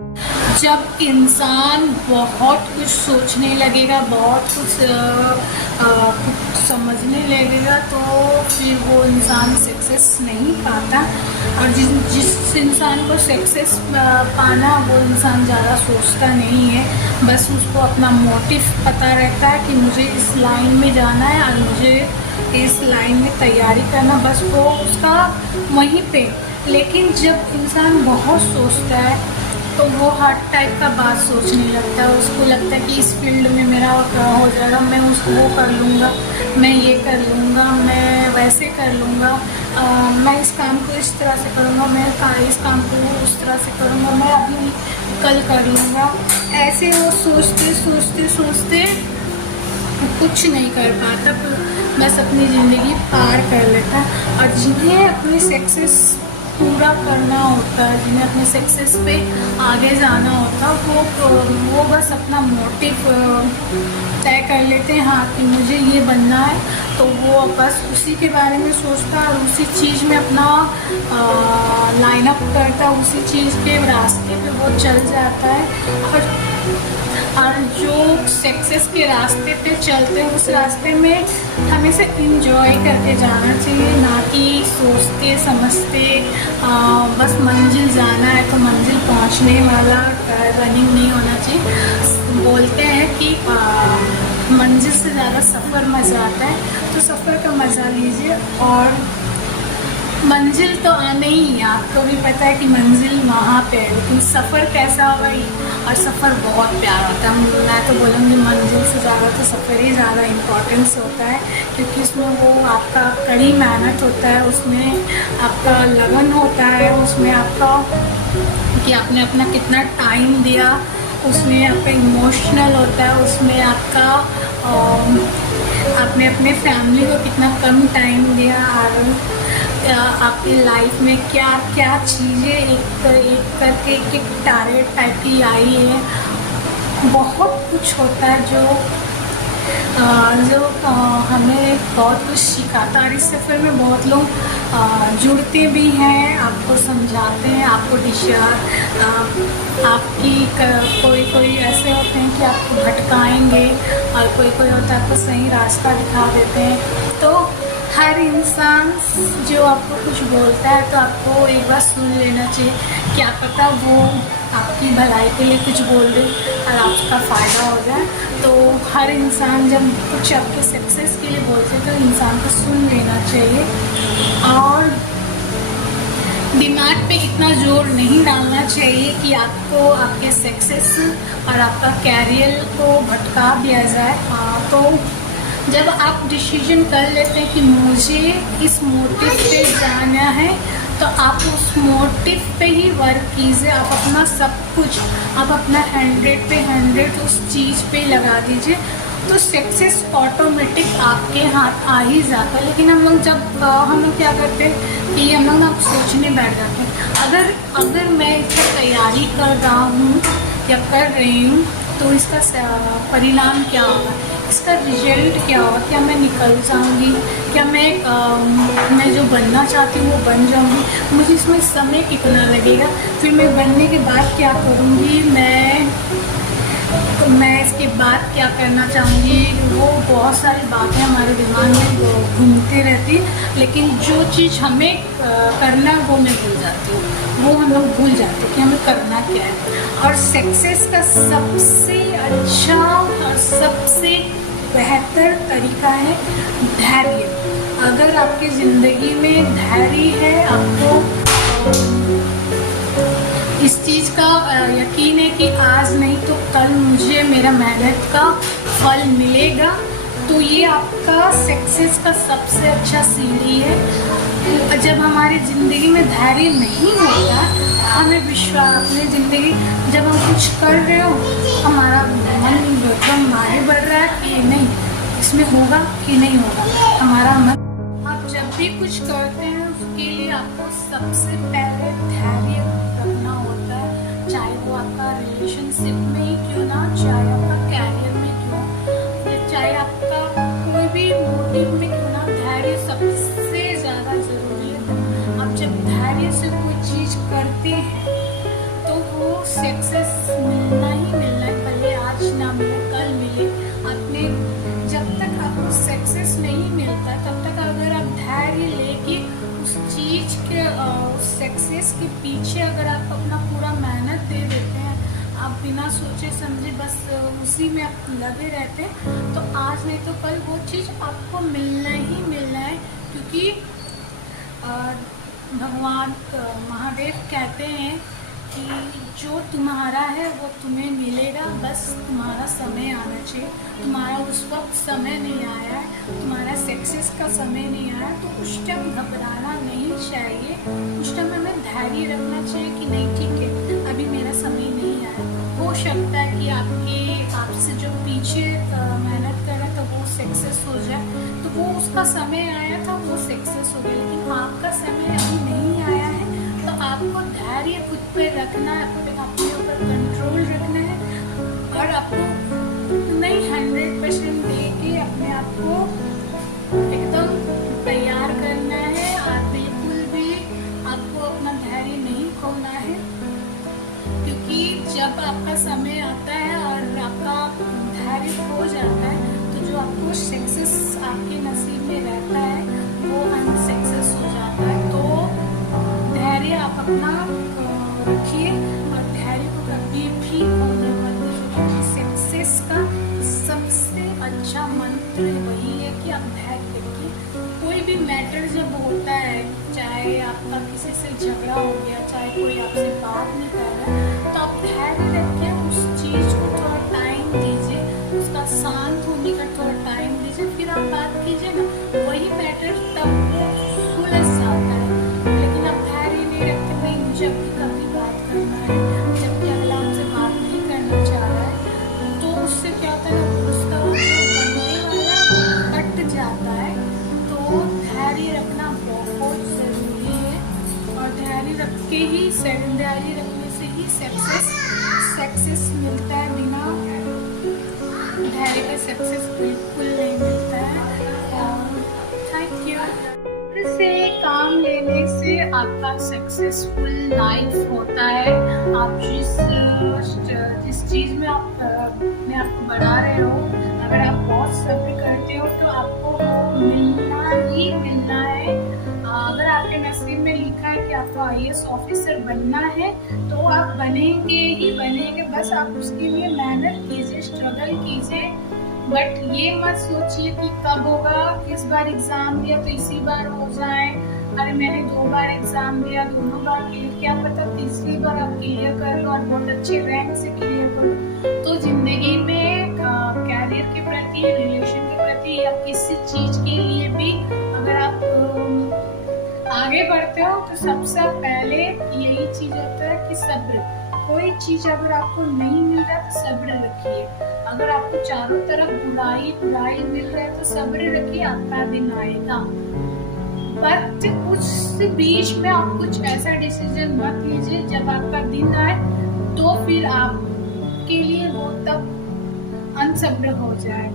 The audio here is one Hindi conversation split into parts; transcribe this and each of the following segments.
जब इंसान बहुत कुछ सोचने लगेगा, बहुत कुछ समझने लगेगा, तो फिर वो इंसान सक्सेस नहीं पाता। और जिस इंसान को सक्सेस पाना, वो इंसान ज़्यादा सोचता नहीं है। बस उसको अपना मोटिव पता रहता है कि मुझे इस लाइन में जाना है और मुझे इस लाइन में तैयारी करना, बस वो उसका वहीं पे। लेकिन जब इंसान बहुत सोचता है तो वो हर टाइप का बात सोचने लगता है। उसको लगता है कि इस फील्ड में मेरा हो जाएगा, मैं उसको वो कर लूँगा, मैं ये कर लूँगा, मैं वैसे कर लूँगा, मैं इस काम को इस तरह से करूँगा, मैं इस काम को उस तरह से करूँगा, मैं अभी कल कर लूँगा। ऐसे वो सोचते सोचते सोचते कुछ नहीं कर पाता, बस अपनी ज़िंदगी पार कर लेता। और जिन्हें अपनी सक्सेस पूरा करना होता है, जिन्हें अपने सक्सेस पे आगे जाना होता है, वो बस अपना मोटिव तय कर लेते हैं, हाँ कि मुझे ये बनना है, तो वो बस उसी के बारे में सोचता है और उसी चीज़ में अपना लाइन अप करता है, उसी चीज़ के रास्ते पे वो चल जाता है। और जो सक्सेस के रास्ते पे चलते हैं, उस रास्ते में हमेशा इंजॉय करके जाना चाहिए, ना कि सोचते समझते बस मंजिल जाना है तो मंजिल पहुंचने वाला रनिंग नहीं होना चाहिए। बोलते हैं कि मंजिल से ज़्यादा सफ़र मज़ा आता है, तो सफ़र का मज़ा लीजिए। और मंजिल तो आने ही है, आपको भी पता है कि मंजिल वहाँ पे है, लेकिन सफ़र कैसा होगा ये। और सफ़र बहुत प्यारा होता है। मैं तो बोलूँगी मंजिल से ज़्यादा तो सफ़र ही ज़्यादा इम्पोर्टेंस होता है, क्योंकि उसमें वो आपका कड़ी मेहनत होता है, उसमें आपका लगन होता है, उसमें आपका कि आपने अपना कितना टाइम दिया, उसमें आपका इमोशनल होता है, उसमें आपका आपने अपने फैमिली को कितना कम टाइम दिया, और आपकी लाइफ में क्या क्या चीज़ें एक करके एक टारगेट टाइप की आई है। बहुत कुछ होता है जो हमें बहुत कुछ सिखाता है। और इस सफ़र में बहुत लोग जुड़ते भी हैं, आपको समझाते हैं, आपको आपकी कोई ऐसे होते हैं कि आपको भटकाएंगे, और कोई होता है आपको सही रास्ता दिखा देते हैं। तो हर इंसान जो आपको कुछ बोलता है तो आपको एक बार सुन लेना चाहिए, क्या पता वो आपकी भलाई के लिए कुछ बोल दे और आपका फ़ायदा हो जाए। तो हर इंसान जब कुछ आपके सक्सेस के लिए बोलते हैं तो इंसान को सुन लेना चाहिए, और दिमाग पे इतना जोर नहीं डालना चाहिए कि आपको आपके सक्सेस और आपका कैरियर को भटका दिया जाए। तो जब आप डिसीजन कर लेते हैं कि मुझे इस मोटिव पे जाना है, तो आप उस मोटिव पे ही वर्क कीजिए। आप अपना सब कुछ, आप अपना 100 पे 100 उस चीज़ पे लगा दीजिए, तो सक्सेस ऑटोमेटिक आपके हाथ आ ही जाता है। लेकिन हम लोग क्या करते हैं कि हम लोग ना सोचने बैठ जाते हैं, अगर मैं इसकी तैयारी कर रहा हूँ या कर रही हूँ, तो इसका परिणाम क्या होगा, इसका रिजल्ट क्या होगा, क्या मैं निकल जाऊंगी, क्या मैं जो बनना चाहती हूँ वो बन जाऊंगी, मुझे इसमें समय कितना लगेगा, फिर मैं बनने के बाद क्या करूँगी, मैं इसके बाद क्या करना चाहूँगी। वो बहुत सारी बातें हमारे दिमाग में घूमती रहती, लेकिन जो चीज़ हमें करना वो मैं भूल जाती हूँ, वो हम लोग भूल जाते हैं कि हमें करना क्या है। और सक्सेस का सबसे अच्छा और सबसे बेहतर तरीका है धैर्य। अगर आपकी ज़िंदगी में धैर्य है, आपको इस चीज़ का यकीन है कि आज नहीं तो कल मुझे मेरा मेहनत का फल मिलेगा, तो ये आपका सक्सेस का सबसे अच्छा सीढ़ी है। जब हमारी ज़िंदगी में धैर्य नहीं होता, हमें विश्वास, अपनी ज़िंदगी जब हम कुछ कर रहे हो, हमारा मन एकदम आगे बढ़ रहा है कि नहीं इसमें होगा कि नहीं होगा, हमारा मन। आप जब भी कुछ करते हैं उसके लिए आपको सबसे पहले धैर्य रखना होता है, चाहे वो आपका रिलेशनशिप में ही क्यों ना, चाहे आपका कैरियर में क्यों, चाहे आपका कोई भी मोटिव में क्यों ना, धैर्य सबसे ज़्यादा ज़रूरी है। आप जब धैर्य से कोई चीज़ करते हैं तो वो सक्सेस पीछे अगर आप अपना पूरा मेहनत दे देते हैं, आप बिना सोचे समझे बस उसी में आप लगे रहते हैं, तो आज नहीं तो कल वो चीज़ आपको मिलना ही मिलना है। क्योंकि भगवान महादेव कहते हैं कि जो तुम्हारा है वो तुम्हें मिलेगा, बस तुम्हारा समय आना चाहिए। तुम्हारा उस वक्त समय नहीं आया है, तुम्हारा सक्सेस का समय नहीं आया, तो उस टाइम घबराना नहीं चाहिए। उस टाइम हमें धैर्य रखना चाहिए कि नहीं, ठीक है, अभी मेरा समय नहीं आया। हो सकता है कि आपसे जो पीछे मेहनत कर रहा था वो सक्सेस हो जाए, तो वो उसका समय आया था, वो सक्सेस हो गया, लेकिन आपका समय अभी नहीं आया है। तो आपको धैर्य खुद पे रखना है, अपने ऊपर कंट्रोल रखना है, और आपको नहीं 100% दे के अपने आप को एकदम तैयार करना है, और बिल्कुल भी आपको अपना धैर्य नहीं खोना है। क्योंकि जब आपका समय आता है और आपका धैर्य खो जाता है, तो जो आपको सक्सेस आपके नसीब में रहता है वो अनसक्सेस हो जाता है। तो धैर्य आप अपना रखिए, और धैर्य को कभी भी खोने मत दीजिए, क्योंकि सक्सेस का सबसे अच्छा मंत्र वही है कि आप धैर्य रखिए। कोई भी मैटर जब होता है, चाहे आपका किसी से झगड़ा हो गया, चाहे कोई आपसे बात नहीं कर रहा है, तो आप धैर्य रखिए, उस चीज़ को थोड़ा टाइम दीजिए, उसका शांत होने का थोड़ा टाइम दीजिए, फिर आप बात कीजिए ना, वही मैटर तब सुलझ जाता है। लेकिन आप धैर्य नहीं रखते, नहीं मुझे अपनी कभी बात करना है, जबकि अगला आपसे बात नहीं करना चाह रहा है, तो उससे क्या होता है ना, उसका बनने वाला कट जाता है। तो धैर्य रखना बहुत ज़रूरी है, और धैर्य रख के ही धैर्य रखने से ही सक्सेस मिलता है। बिना धैर्य का सक्सेस बिल्कुल नहीं मिलता है। Thank you. से काम लेने से आपका सक्सेसफुल लाइफ होता है। आप जिस चीज़ में आप अपने आप को बढ़ा रहे हो, अगर आप बहुत सब्र करते हो तो आपको मिलना ही मिलना है। अगर आपके नसीब में लिखा है कि आपको IAS ऑफिसर बनना है, तो आप बनेंगे ही बनेंगे। बस आप उसके लिए मेहनत कीजिए, स्ट्रगल कीजिए, बट ये मत सोचिए कि कब होगा। इस बार एग्ज़ाम दिया तो इसी बार हो जाए, अरे मैंने 2 बार एग्ज़ाम दिया, दोनों बार क्लियर, क्या पता तीसरी बार आप क्लियर कर लो और बहुत अच्छे रैंक से क्लियर करो। तो ज़िंदगी में कैरियर के प्रति, रिलेशन के प्रति, या किसी चीज़ के लिए भी अगर आप आगे बढ़ते हो, तो सबसे पहले यही चीज़ होता है कि सब्र। कोई चीज़ अगर आपको नहीं मिल रहा तो सब्र रखिए। अगर आपको चारों तरफ बुराई मिल रहा है तो सब्र रखिए, आपका दिन आएगा। बट उस बीच में आप कुछ ऐसा डिसीजन मत लीजिए जब आपका दिन आए, तो फिर आपके लिए वो तब अनसब्र हो जाए।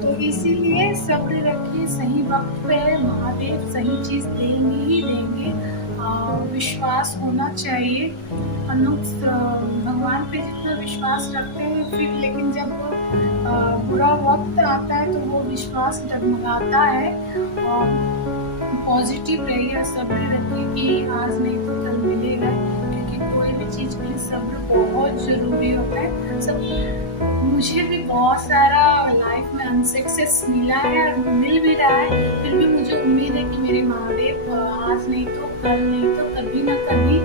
तो इसीलिए सब्र रखिए, सही वक्त पे महादेव सही चीज़ देंगे ही देंगे। विश्वास होना चाहिए। हम लोग भगवान पे जितना विश्वास रखते हैं, फिर लेकिन जब बुरा वक्त आता है तो वो विश्वास डगमगाता है। पॉजिटिव रहिए, सब्र रखिए कि आज नहीं तो कल मिलेगा, क्योंकि कोई भी चीज़ के लिए सब्र बहुत ज़रूरी होता है। सब मुझे भी बहुत सारा लाइफ में अनसक्सेस मिला है और मिल भी रहा है, फिर भी मुझे उम्मीद है कि मेरे महादेव आज नहीं तो कल नहीं तो कभी ना कभी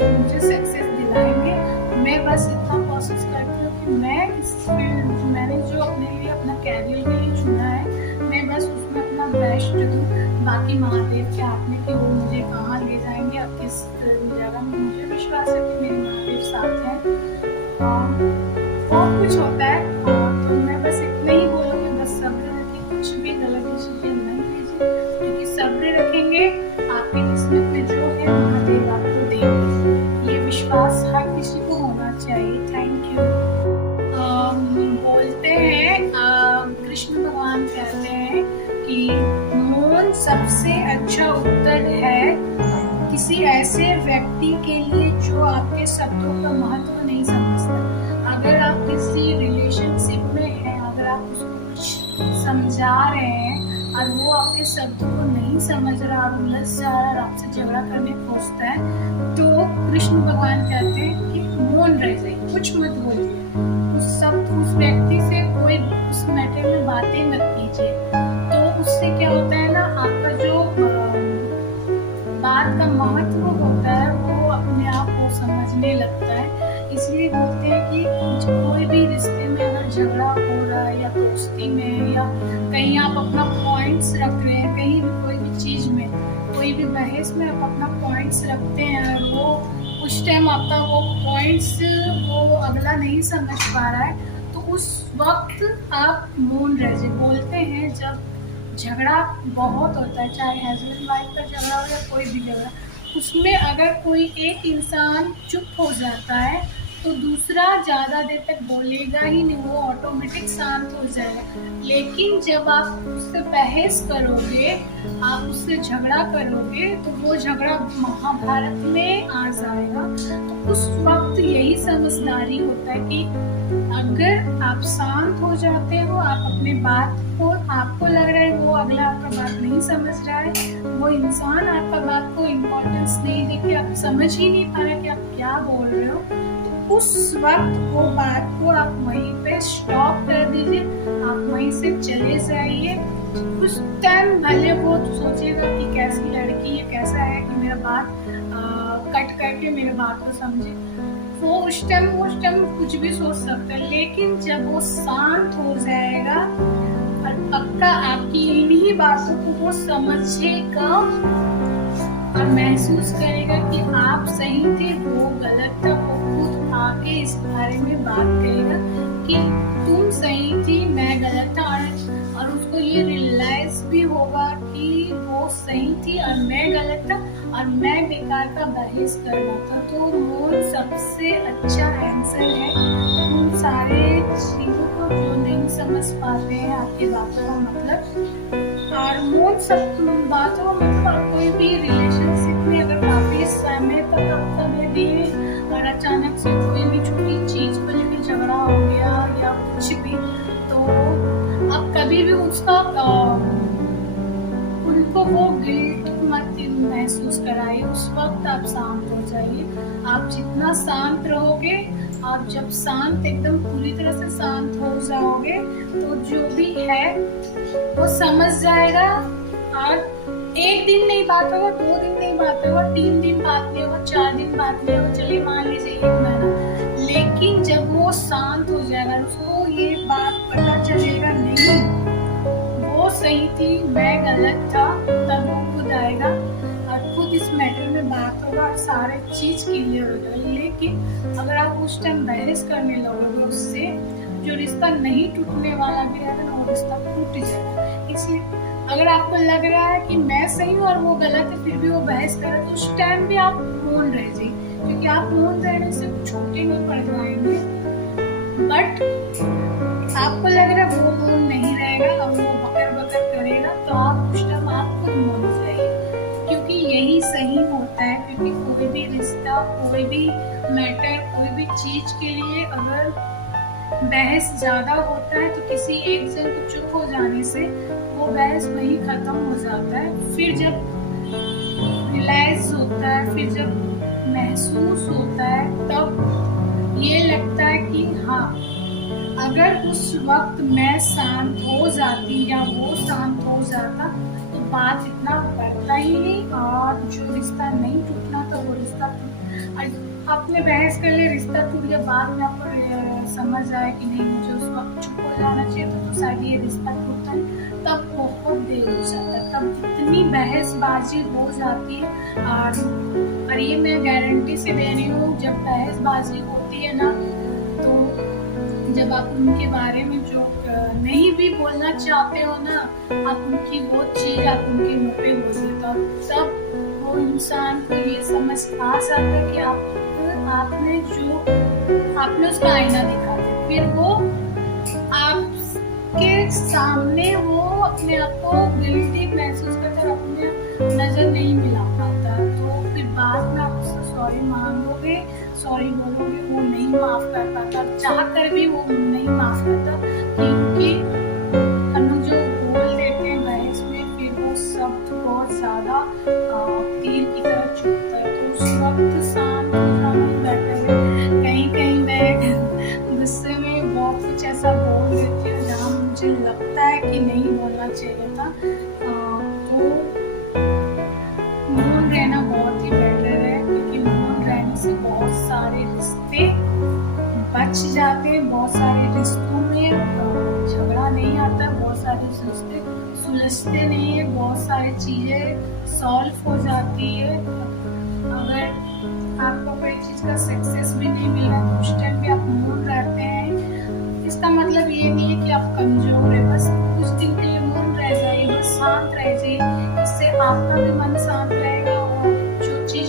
मुझे सक्सेस दिलाएंगे। मैं बस इतना कोशिश करती हूँ कि मैं इस फील्ड, मैंने जो अपने लिए अपना कैरियर के लिए चुना है, मैं बस उसमें अपना बेस्ट दूँ। बाकी महादेव के हाथ में कि वो मुझे कहाँ ले जाएंगे और किस जगह में, मुझे विश्वास है कि मेरे महादेव साथ हैं। बहुत कुछ होता है, तो मैं बस इतना ही बोलूँगी, बस सब्र रखिए, कुछ भी गलत डिसीजन नहीं लीजिए, क्योंकि सब्र रखेंगे आपके किस्मत में जो है महादेव आपको देंगे। ये विश्वास हर किसी को होना चाहिए। Thank you. बोलते हैं कृष्ण भगवान कहते हैं कि मौन सबसे अच्छा उत्तर है किसी ऐसे व्यक्ति के लिए जो आपके शब्दों का महत्व नहीं समझता। अगर आप किसी रिलेशनशिप में हैं, अगर आप उसको कुछ समझा रहे हैं और वो आपके शब्द को नहीं समझ रहा और उलझ जा रहा और आपसे झगड़ा करने पहुंचता है, तो कृष्ण भगवान कहते हैं कि मौन रह जाइए, कुछ मत बोलिए, उस व्यक्ति से कोई उस मैटर में बातें मत कीजिए। तो उससे क्या होता है ना, आपका जो बात का महत्व होता है वो अपने आप को समझने लगता है। इसलिए बोलते हैं कि कोई भी रिश्ते में अगर झगड़ा हो रहा है या दोस्ती में या कहीं आप अपना पॉइंट्स रख रहे हैं, कहीं भी कोई भी चीज में, कोई भी बहस में आप अपना पॉइंट्स रखते हैं और वो उस टाइम आपका वो पॉइंट्स वो अगला नहीं समझ पा रहा है, तो उस वक्त आप मौन रह जाइए। बोलते हैं जब झगड़ा बहुत होता है, चाहे हस्बैंड वाइफ का झगड़ा हो या कोई भी झगड़ा, उसमें अगर कोई एक इंसान चुप हो जाता है तो दूसरा ज़्यादा देर तक बोलेगा ही नहीं, वो ऑटोमेटिक शांत हो जाएगा। लेकिन जब आप उससे बहस करोगे, आप उससे झगड़ा करोगे, तो वो झगड़ा महाभारत में आ जाएगा। तो उस वक्त यही समझदारी होता है कि अगर आप शांत हो जाते हो, आप अपने बात को, आपको लग रहा है वो अगला आपका बात नहीं समझ रहा है, वो इंसान आपका बात को इम्पोर्टेंस नहीं देके आप समझ ही नहीं पा रहे कि आप क्या बोल रहे हो, तो उस वक्त वो बात को आप वहीं पे स्टॉप कर दीजिए, आप वहीं से चले जाइए। उस टाइम भले वो सोचेगा कि कैसी लड़की है, कैसा है कि मेरा बात कट करके मेरे बात को समझे, वो उस टाइम कुछ भी सोच सकता है। लेकिन जब वो शांत हो जाएगा और पक्का आपकी इन्हीं बातों को वो समझेगा और महसूस करेगा कि आप सही थे, वो गलत था, वो खुद आके इस बारे में बात करेगा कि तुम सही थी, मैं गलत था, और उसको ये रियलाइज भी होगा कि वो सही थी और मैं गलत था और मैं बेकार का बहस कर रहा था। तो मौन सबसे अच्छा आंसर है उन सारे चीज़ों को जो नहीं समझ पाते हैं आपकी बातों का मतलब। और मौन सब बातों का मतलब, कोई भी रिलेशनशिप में अगर काफी समय तक आप समय दिए और अचानक से कोई भी छोटी चीज को लेकर झगड़ा हो गया या कुछ भी, तो आप कभी भी उनको वो गिल्ट मत महसूस कराइए। उस वक्त आप शांत हो जाइए। आप जितना शांत रहोगे, आप जब शांत एकदम पूरी तरह से शांत हो जाओगे, तो जो भी है वो समझ जाएगा। और एक दिन नहीं बात होगा, 2 दिन नहीं बात होगा, 3 दिन बात नहीं होगा, 4 दिन बात नहीं होगा, चलिए मान लीजिए 1 महीना, लेकिन जब वो शांत हो जाएगा, उसको ये बात पता चलेगा नहीं वो सही थी, मैं गलत था, तब वो खुद आएगा और खुद इस मैटर में बात होगा और सारे चीज क्लियर हो जाएगी। लेकिन अगर आप उस टाइम बहस करने लगोगे, उससे जो रिश्ता नहीं टूटने वाला भी रहेगा ना, वो रिश्ता टूट जाएगा। इसलिए अगर आपको लग रहा है कि मैं सही हूँ और वो गलत है, फिर भी वो बहस कर रहा है, तो उस टाइम भी आप मौन रह जाइए, क्योंकि आप मौन रहने से छोटे नहीं पड़ जाएंगे। बट आपको लग रहा है वो मौन नहीं रहेगा और वो बकर बकर करेगा, तो आप उस टाइम आप खुद मौन जाइए, क्योंकि यही सही होता है। क्योंकि कोई भी रिश्ता, कोई भी मैटर, कोई भी चीज के लिए अगर बहस ज्यादा होता है, तो किसी एक जन को चुप हो जाने से वो बहस वही खत्म हो जाता है। फिर जब रियलाइज होता है, फिर जब महसूस होता है, तब ये लगता है कि हाँ, अगर उस वक्त मैं शांत हो जाती या वो शांत हो जाता, तो बात इतना बढ़ता ही नहीं और जो रिश्ता नहीं टूटना था वो रिश्ता आपने बहस कर लिया, रिश्ता टूट गया, बाद में आपको समझ आया कि नहीं, मुझे उस वक्त चुप हो जाना चाहिए तो शायद ये रिश्ता टूटता है, तब बहुत देर हो जाता है, तब इतनी बहसबाजी हो जाती है। और ये मैं गारंटी से दे रही हूँ, जब बहसबाजी होती है ना, तो जब आप उनके बारे में जो नहीं भी बोलना चाहते हो ना, आप उनकी वो चीज आप उनके मुंह पे बोल देते हो, तब वो इंसान को ये समझ आ जाता है कि आपने उसका आईना दिखा दिया, फिर वो आपके सामने वो अपने आप को गिल्टी महसूस करता है, अपने नजर नहीं मिला पाता, तो फिर बाद में आप उससे सॉरी मांगोगे, सॉरी बोलोगे, वो नहीं माफ कर पाता, चाह कर भी वो नहीं माफ करता, क्योंकि हम जो बोल देते हैं बहस में, सारे रिश्ते बच जाते हैं, बहुत सारे रिश्तों में झगड़ा नहीं आता, बहुत सारे रिश्ते सुलझते नहीं है, बहुत सारी चीज़ें सॉल्व हो जाती है। अगर आपको कोई चीज़ का सक्सेस भी नहीं मिल रहा तो उस टाइम भी आप मौन रहते हैं, इसका मतलब ये नहीं है कि आप कमज़ोर है, बस कुछ दिन के लिए मौन रह जाइए, बस शांत रह जाइए, इससे आपका भी मन शांत रहेगा और जो चीज़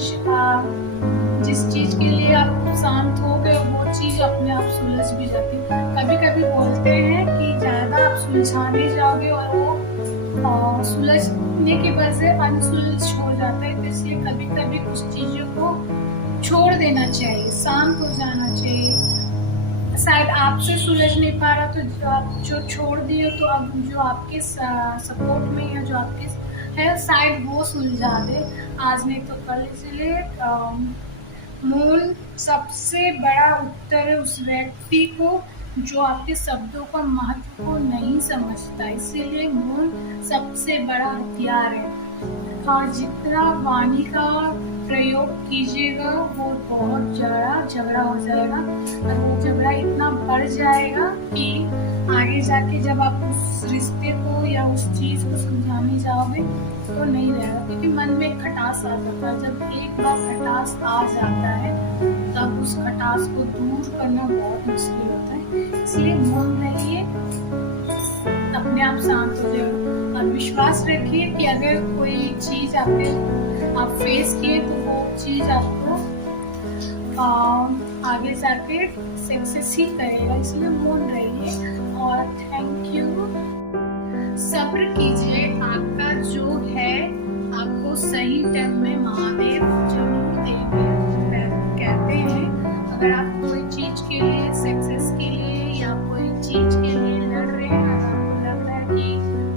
जिस चीज़ के लिए आप शांत हो गए वो चीज़ अपने आप सुलझ भी जाती है। कभी कभी बोलते हैं कि ज़्यादा आप सुलझाने जाओगे और वो सुलझने की वजह से अनसुलझ हो जाता है, तो इसलिए कभी कभी कुछ चीज़ों को छोड़ देना चाहिए, शांत हो जाना चाहिए। शायद आपसे सुलझ नहीं पा रहा तो जो आप जो छोड़ दिए तो अब जो आपके सपोर्ट में या जो आपके है शायद वो सुलझा दे, आज नहीं तो कल। इसलिए मौन सबसे बड़ा उत्तर है उस व्यक्ति को जो आपके शब्दों का महत्व को नहीं समझता, इसीलिए मौन सबसे बड़ा हथियार है। और जितना वाणी का प्रयोग कीजिएगा वो बहुत ज़्यादा झगड़ा हो जाएगा और वो झगड़ा इतना बढ़ जाएगा कि आगे जाके जब आप उस रिश्ते को या उस चीज़ को समझाने जाओगे तो नहीं रहेगा, क्योंकि मन में खटास आ जाता है। जब एक बार खटास आ जाता है तब उस खटास को दूर करना बहुत मुश्किल होता है। इसलिए मौन रहिए, अपने आप शांत हो जाए और विश्वास रखिए कि अगर कोई चीज़ आप फेस किए तो वो चीज़ आपको आगे जाके सक्सेस ही करेगा। इसलिए मौन रहिए और थैंक यू। सब्र कीजिए, आपका जो है आपको सही टाइम में महादेव जरूर देंगे। कहते हैं अगर आप कोई चीज़ के लिए सक्सेस के लिए या कोई चीज़ के लिए लड़ रहे हैं, आपको लग रहा है कि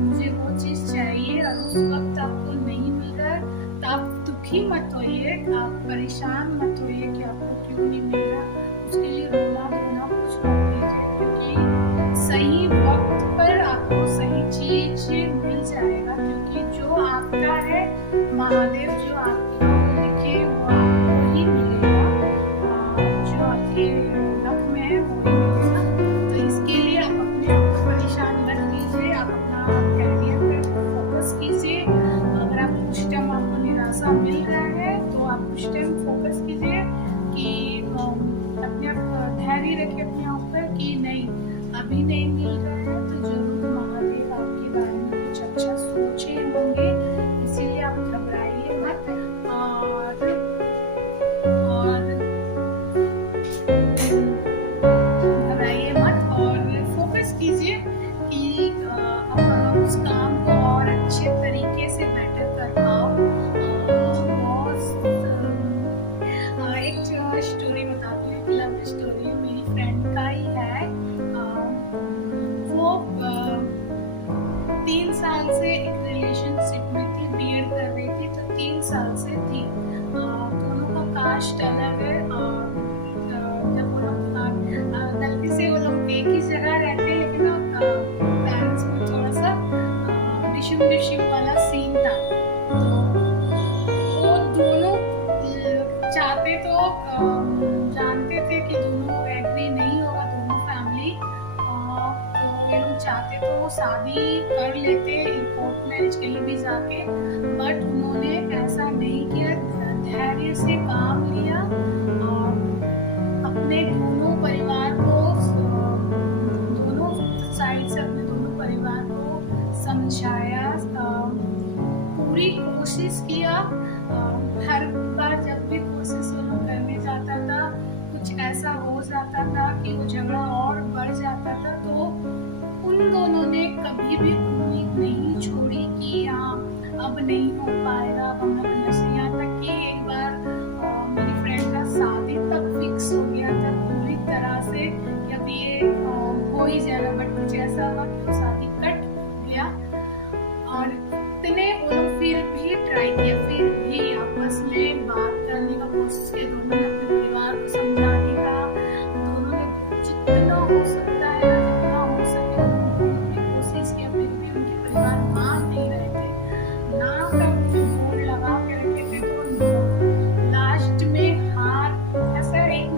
मुझे वो चीज़ चाहिए और उस वक्त आपको नहीं मिल रहा है, तो आप दुखी मत होइए, आप परेशान मत होइए कि आपको क्यों नहीं मिल रहा। उसके लिए रोना धोना कुछ मत कीजिए, क्योंकि सही वक्त पर आपको सही चीज मिल जाएगा, क्योंकि जो आपका है महादेव जो आपको लिखे वो आपको ही मिलेगा, जो आपके लक में है वो ही मिलेगा। तो इसके लिए आप अपने आप को परेशान मत कीजिए, आप अपना कैरियर पर फोकस कीजिए। अगर आप कुछ टाइम आपको निराशा मिल रहा है तो आप कुछ टाइम फोकस कीजिए कि अपने आप धैर्य रखिए अपने आप पर कि नहीं अभी नहीं मिल रहा है तो जरूर महादेव आपके बारे में कुछ अच्छा सोचे होंगे, इसीलिए आप घबराइए मत और फोकस कीजिए कि आप उस काम को और अच्छे तरीके से बेटर कर पाओ। एक स्टोरी बताती हूँ, लव स्टोरी मेरी फ्रेंड का ही है। वो 3 साल से एक रिलेशनशिप में थी, बीएड कर रही थी, तो 3 साल से थी। दोनों का कास्ट अलग है और जब वो लोग गलती से वो लोग एक ही जगह रहते हैं, लेकिन पेरेंट्स में थोड़ा सा विषम वाला सीन था। तो वो दोनों चाहते तो जानते थे कि दोनों एग्री नहीं होगा, दोनों फैमिली, तो ये लोग चाहते तो वो शादी कर लेते कोर्ट मैरिज के लिए भी जाके, बट उन्होंने ऐसा नहीं किया, धैर्य से काम लिया और अपने दोनों परिवार को दोनों साइड से अपने दोनों परिवार को समझाया, पूरी कोशिश किया। हर बार जब भी कोशिश वो लोग करने जाता था कुछ ऐसा हो जाता था कि वो झगड़ा और बढ़ जाता था, तो उन दोनों ने कभी भी उम्मीद नहीं छोड़ी कि हाँ अब नहीं हो पाएगा, अब हम अपना से, यहाँ तक कि एक बार मेरी फ्रेंड का शादी तक फिक्स हो गया था पूरी तरह से कि अब ये हो ही जाएगा, बट कुछ ऐसा हुआ कि शादी कट गया। और इतने वो लोग फिर भी ट्राई किया, फिर भी आपस में बात करने का कोशिश किया, दोनों ने अपने परिवार को समझाने का, दोनों ने जितना हो सकता है जितना हो सके उन्होंने कोशिश की, फिर भी उनके परिवार मान नहीं रहे थे, ना का जोर लगा के रखे थे। तो लास्ट में हार ऐसा एक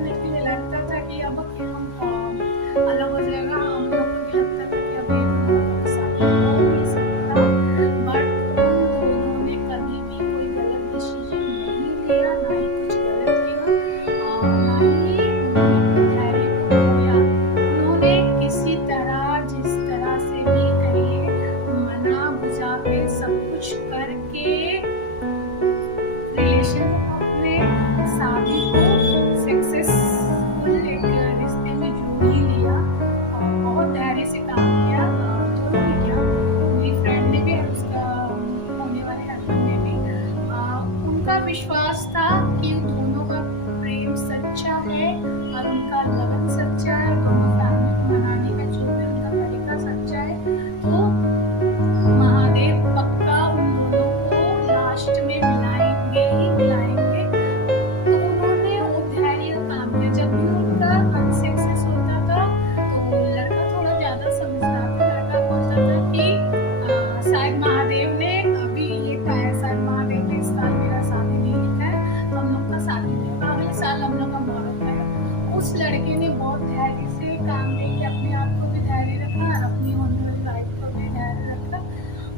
उस लड़के ने बहुत धैर्य से काम लेके अपने आप को भी धैर्य रखा और अपनी होने वाली वाइफ को भी धैर्य रखा,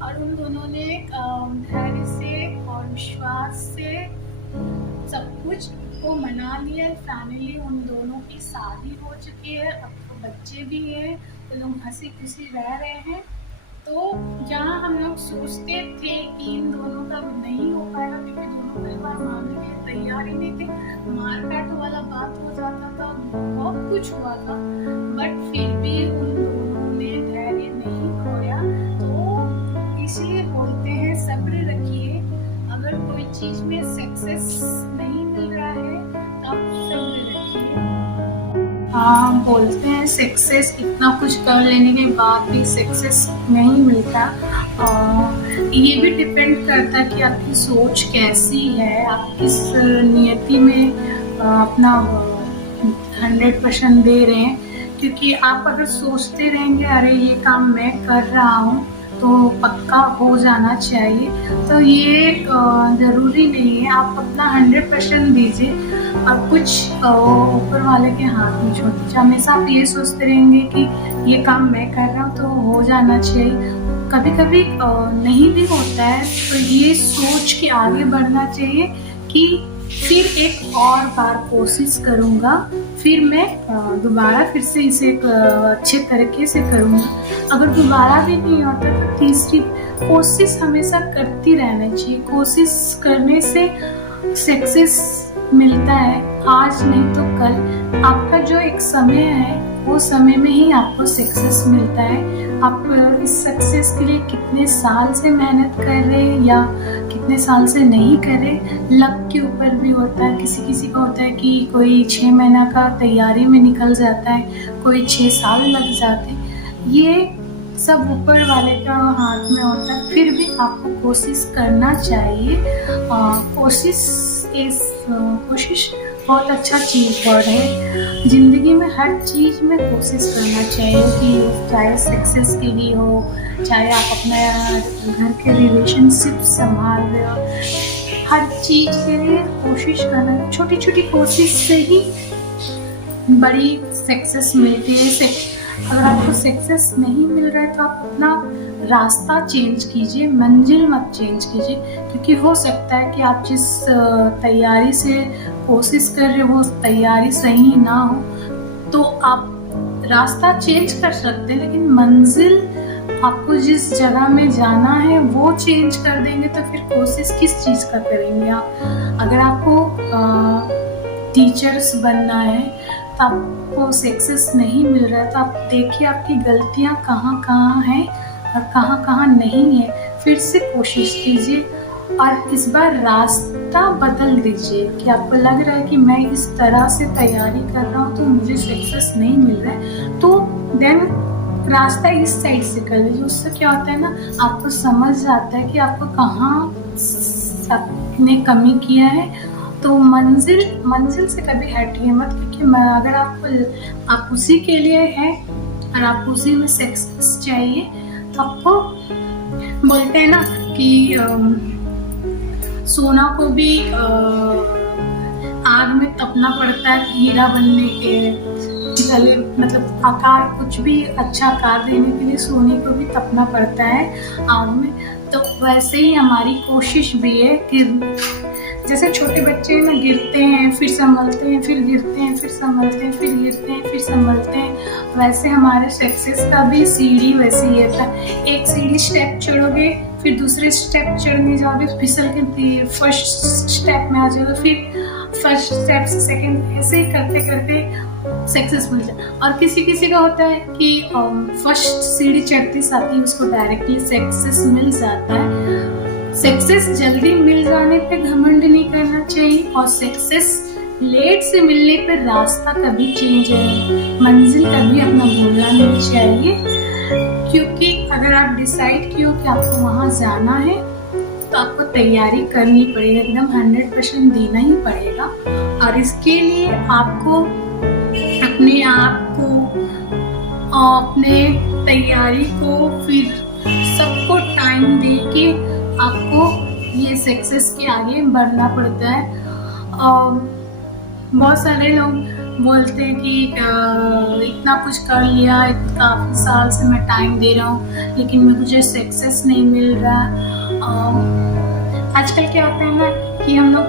और उन दोनों ने धैर्य से और विश्वास से सब कुछ को मना लिया। फाइनली उन दोनों की शादी हो चुकी है, अब तो बच्चे भी हैं, तो लोग हंसी खुशी रह रहे हैं। तो जहाँ हम लोग सोचते थे कि इन दोनों का नहीं हो पाएगा क्योंकि दोनों परिवार मानने के लिए तैयार ही नहीं थे, मारकाट वाला बात हो जाता था, बहुत कुछ हुआ था, बट फिर भी उन दोनों ने धैर्य नहीं खोया। तो इसलिए बोलते हैं सब्र रखिए। अगर कोई चीज में सक्सेस नहीं मिल रहा है तो आप सब्र रखिए। हाँ, बोलते हैं सक्सेस इतना कुछ कर लेने के बाद भी सक्सेस नहीं मिलता। ये भी डिपेंड करता है कि आपकी सोच कैसी है, आप किस नियति में अपना 100% दे रहे हैं। क्योंकि आप अगर सोचते रहेंगे अरे ये काम मैं कर रहा हूँ तो पक्का हो जाना चाहिए, तो ये ज़रूरी नहीं है। आप अपना 100% दीजिए और कुछ ऊपर वाले के हाथ में छोड़ दीजिए। हमेशा आप ये सोचते रहेंगे कि ये काम मैं कर रहा हूँ तो हो जाना चाहिए, कभी कभी नहीं भी होता है, तो ये सोच के आगे बढ़ना चाहिए कि फिर एक और बार कोशिश करूँगा, फिर मैं दोबारा फिर से इसे एक अच्छे तरीके से करूँगा। अगर दोबारा भी नहीं होता तो तीसरी कोशिश हमेशा करती रहना चाहिए। कोशिश करने से सक्सेस मिलता है, आज नहीं तो कल। आपका जो एक समय है वो समय में ही आपको सक्सेस मिलता है। आप इस सक्सेस के लिए कितने साल से मेहनत कर रहे हैं या कितने साल से नहीं कर रहे, लक के ऊपर भी होता है। किसी किसी का होता है कि कोई 6 महीना का तैयारी में निकल जाता है, कोई 6 साल लग जाते हैं। ये सब ऊपर वाले का हाथ में होता है। फिर भी आपको कोशिश करना चाहिए। कोशिश बहुत अच्छा चीज़ वर्ड है। ज़िंदगी में हर चीज़ में कोशिश करना चाहिए, कि चाहे सक्सेस के लिए हो, चाहे आप अपना घर के रिलेशनशिप संभाल रहे हो, हर चीज़ के लिए कोशिश करना। छोटी छोटी कोशिश से ही बड़ी सक्सेस मिलती है। अगर आपको सक्सेस नहीं मिल रहा है तो आप अपना रास्ता चेंज कीजिए, मंजिल मत चेंज कीजिए। क्योंकि हो सकता है कि आप जिस तैयारी से कोशिश कर रहे हो वो तैयारी सही ना हो, तो आप रास्ता चेंज कर सकते हैं, लेकिन मंजिल आपको जिस जगह में जाना है वो चेंज कर देंगे तो फिर कोशिश किस चीज़ का करेंगे आप। अगर आपको टीचर्स बनना है तो आपको सक्सेस नहीं मिल रहा है तो आप देखिए आपकी गलतियाँ कहाँ कहाँ हैं और कहाँ कहाँ नहीं है, फिर से कोशिश कीजिए और इस बार रास्ता बदल दीजिए। कि आपको लग रहा है कि मैं इस तरह से तैयारी कर रहा हूँ तो मुझे सक्सेस नहीं मिल रहा है, तो देन रास्ता इस साइड से कर लीजिए। उससे क्या होता है ना, आपको समझ आता है कि आपको कहाँ आपने कमी किया है। तो मंजिल से कभी हटिए मत, क्योंकि अगर आप उसी के लिए हैं और आप उसी में सक्सेस चाहिए तो आपको बोलते हैं ना कि सोना को भी आग में तपना पड़ता है हीरा बनने के लिए। मतलब आकार, कुछ भी अच्छा आकार देने के लिए सोने को भी तपना पड़ता है आग में। तो वैसे ही हमारी कोशिश भी है कि जैसे छोटे बच्चे ना गिरते हैं फिर संभलते हैं, फिर गिरते हैं फिर संभलते हैं, फिर गिरते हैं फिर संभलते हैं, वैसे हमारे सक्सेस का भी सीढ़ी वैसे ही रहता है। एक सीढ़ी स्टेप चढ़ोगे, फिर दूसरे स्टेप चढ़ने जाओगे, फिसल के फर्स्ट स्टेप में आ जाओगे, फिर फर्स्ट स्टेप से सेकंड, ऐसे ही करते करते सक्सेस मिल जाए। और किसी किसी का होता है कि फर्स्ट सीढ़ी चढ़ते साथ ही उसको डायरेक्टली सक्सेस मिल जाता है। सक्सेस जल्दी मिल जाने पे घमंड नहीं करना चाहिए, और सक्सेस लेट से मिलने पर रास्ता कभी चेंज है, मंजिल कभी अपना भूलना नहीं चाहिए। क्योंकि अगर आप डिसाइड किए हो कि आपको वहाँ जाना है तो आपको तैयारी करनी पड़ेगी, एकदम 100% देना ही पड़ेगा। और इसके लिए आपको अपने आप को, अपने तैयारी को, फिर सबको टाइम दे के आपको ये सक्सेस के आगे बढ़ना पड़ता है। बहुत सारे लोग बोलते हैं कि इतना कुछ कर लिया, काफ़ी साल से मैं टाइम दे रहा हूँ लेकिन मुझे सक्सेस नहीं मिल रहा। आजकल क्या होता है ना कि हम लोग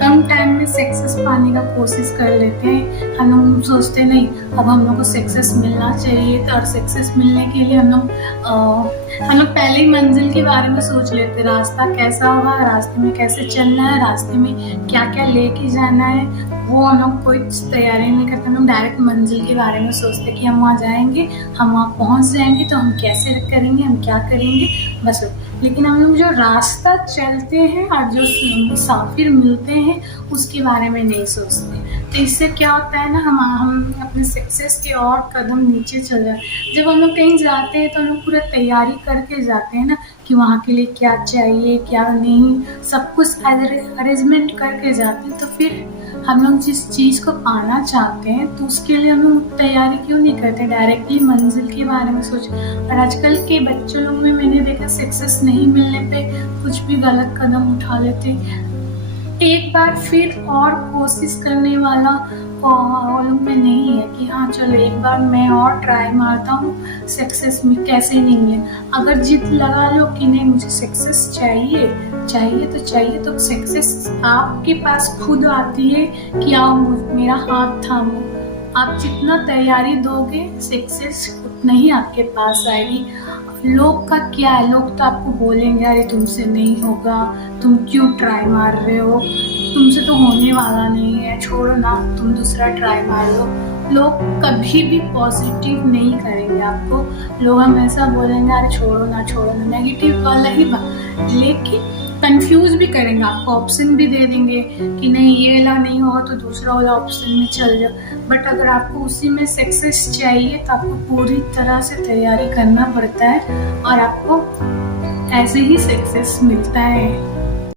कम टाइम में सक्सेस पाने का कोशिश कर लेते हैं। हम लोग सोचते नहीं अब हम लोग को सक्सेस मिलना चाहिए, तो और सक्सेस मिलने के लिए हम लोग पहले ही मंजिल के बारे में सोच लेते, रास्ता कैसा होगा, रास्ते में कैसे चलना है, रास्ते में क्या क्या लेके जाना है, वो हम लोग कोई तैयारी नहीं करते। हम लोग डायरेक्ट मंजिल के बारे में सोचते कि हम वहाँ जाएंगे, हम वहाँ पहुँच जाएंगे तो हम कैसे करेंगे, हम क्या करेंगे, बस। लेकिन हम लोग जो रास्ता चलते हैं और जो मुसाफिर मिलते हैं उसके बारे में नहीं सोचते। तो इससे क्या होता है ना, हम अपने सक्सेस के और कदम नीचे चल जाते। जब हम लोग कहीं जाते हैं तो हम लोग पूरा तैयारी करके जाते हैं ना कि वहाँ के लिए क्या चाहिए क्या नहीं, सब कुछ अरेंजमेंट करके जाते हैं। तो फिर हम लोग जिस चीज़ को पाना चाहते हैं तो उसके लिए हम लोग तैयारी क्यों नहीं करते, डायरेक्टली मंजिल के बारे में सोच। और आजकल के बच्चों लोग में मैंने देखा सक्सेस नहीं मिलने पे कुछ भी गलत कदम उठा लेते। एक बार फिर और कोशिश करने वाला लोग में नहीं है कि हाँ चलो एक बार मैं और ट्राई मारता हूँ, सक्सेस में कैसे नहीं मिले। अगर जिद लगा लो कि नहीं मुझे सक्सेस चाहिए तो चाहिए, तो सक्सेस आपके पास खुद आती है कि आओ मेरा हाथ थामो। आप जितना तैयारी दोगे सक्सेस उतना ही आपके पास आएगी। लोग का क्या है, लोग तो आपको बोलेंगे अरे तुमसे नहीं होगा, तुम क्यों ट्राई मार रहे हो, तुमसे तो होने वाला नहीं है, छोड़ो ना तुम दूसरा ट्राई मार लो। लोग कभी भी पॉजिटिव नहीं करेंगे आपको, लोग हमेशा बोलेंगे अरे छोड़ो ना, नेगेटिव वाला ही बात। लेकिन कंफ्यूज भी करेंगे, आपको ऑप्शन भी दे देंगे कि नहीं ये वाला नहीं होगा तो दूसरा वाला ऑप्शन में चल जाओ। बट अगर आपको उसी में सक्सेस चाहिए तो आपको पूरी तरह से तैयारी करना पड़ता है और आपको ऐसे ही सक्सेस मिलता है।